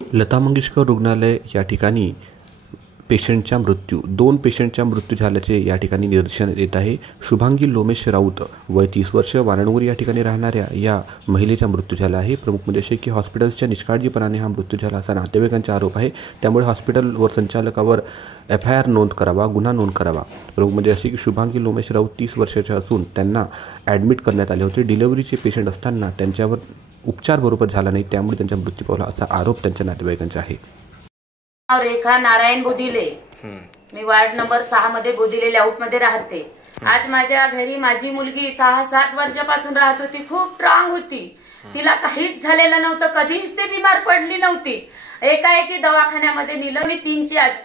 लता मंगेशकर रुग्णालय या ठिकाणी पेशंटचा मृत्यू 2 पेशंटचा मृत्यू झाल्याचे या ठिकाणी निदर्शनास येत आहे। शुभांगी लोमेश राऊत वय 30 वर्ष वारणूर या ठिकाणी राहणाऱ्या या महिलेचा मृत्यू झाला आहे। प्रमुख म्हणजे असे की हॉस्पिटलच्या निष्काळजीपणाने हा मृत्यू झाला असा नातेवाईकांचा आरोप आहे। त्यामुळे हॉस्पिटलवर संचालकावर FIR नोंद करावा, गुन्हा नोंद करावा। प्रमुख म्हणजे असे की शुभांगी लोमेश राऊत 30 वर्षाच्या असून त्यांना ॲडमिट करण्यात आले होते। डिलिव्हरीचे पेशंट असताना त्यांच्यावर उपचार बरोबर झाला नाही, त्यामुळे त्यांचा मृत्यू पावला असा आरोप त्यांच्या नातेवाईकांचा आहे। रेखा नारायण बोधिले, मी वार्ड नंबर 6 मध्ये बोधिले लेआउट मध्ये राहते। आज माझ्या घरी माझी मुलगी 6-7 वर्षापासून राहत होती। खूप स्ट्रॉंग होती, तिला काहीच झालेलं नव्हतं, कधीच ते बिमार पडली नव्हती। एकाएकी दवाखान्यामध्ये नेलं, मी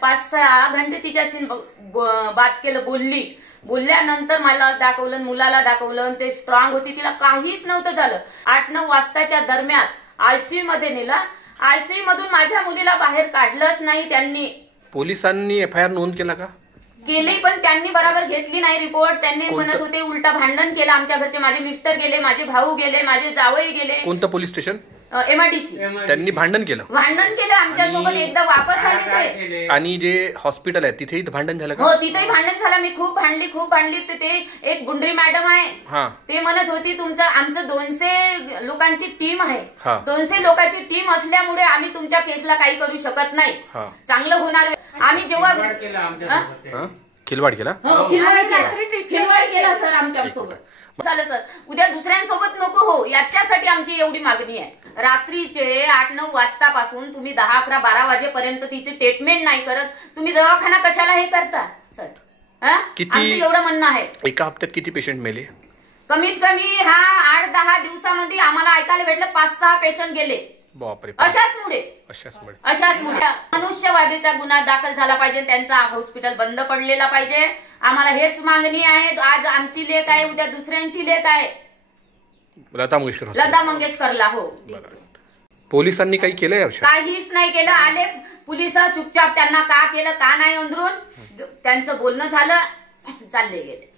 5-6 घंटे तिच्याशी बात केलं, बोलल्यानंतर मला दाखवलं, मुलाला दाखवलं, ते स्ट्रॉंग होती, तिला काहीच नव्हतं झालं। 8-9 वाजताच्या दरम्यान ICU मध्ये नेला। ICU मधून माझ्या मुलीला बाहेर काढलंच नाही त्यांनी। पोलिसांनी FIR नोंद केला का? केली, पण त्यांनी बरोबर घेतली नाही रिपोर्ट। त्यांनी म्हणत होते उलटा भांडण केलं आमच्या घरचे, माझे मिस्टर गेले, माझे भाऊ गेले, माझे जावई गेले। कोणतं पोलीस स्टेशन? MIDC। त्यांनी भांडण केलं आमच्यासोबत, एकदा वापस आले ते। आणि जे हॉस्पिटल आहे तिथेही भांडण झालं का? हो, तिथेही भांडण झालं। मी खूप भांडली ते एक गुंडरी मॅडम आहे, ते म्हणत होती तुमचं आमचं 200 लोकांची टीम आहे, 200 लोकांची टीम असल्यामुळे आम्ही तुमच्या केसला काही करू शकत नाही, चांगलं होणार। आम्ही जेव्हा खिलवाड केला सर आमच्यासोबत झालं सर, उद्या दुसऱ्यांसोबत नको हो, याच्यासाठी आमची एवढी मागणी आहे। रात्रीचे 8-9 वाजतापासून तुम्ही 10-11-12 वाजेपर्यंत तिची ट्रीटमेंट नाही करत, तुम्ही दवाखाना कशाला हे करता सर? आमचं एवढं म्हणणं आहे। एका हप्त्यात किती पेशंट मेले? कमीत कमी 8-10 दिवसामध्ये आम्हाला ऐकायला भेटलं 5-6 पेशंट गेले। बापरे, अशाच मुळे मनुष्यवादीचा गुन्हा दाखल झाला पाहिजे, त्यांचा हॉस्पिटल बंद पडलेला पाहिजे। आम्हाला हेच मागणी आहे। आज आमची लेख आहे, उद्या दुसऱ्यांची लेख आहे। लता मंगेशकरला हो। पोलिसांनी काही केलंय? काहीच नाही केलं। आले पोलिस चुपचाप, त्यांना का केलं का नाही अंदरून त्यांचं बोलणं झालं, चालले गेले।